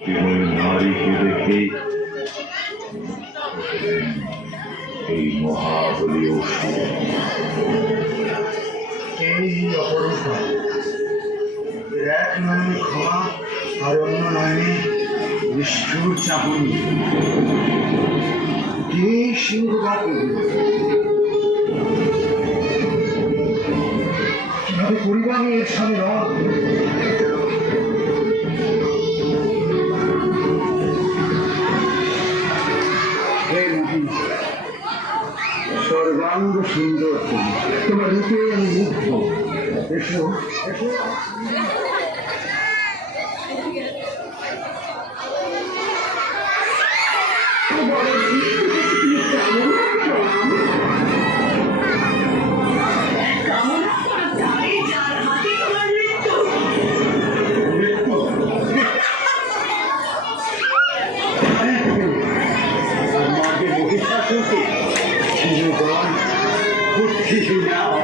ওই নারীকে দেখে এই মহাবলী অসুর। এই অপরূপা, এক নয়নে ক্ষমা আর অন্য নয়নে নিষ্ঠুর চাহনি। কে সিংহবাদ কিভাবে পরিবারে এর সামনে রথ? সর্বাঙ্গ সুন্দর তুমি, তোমার রূপে আমি মুগ্ধ। এসো এসো। Now.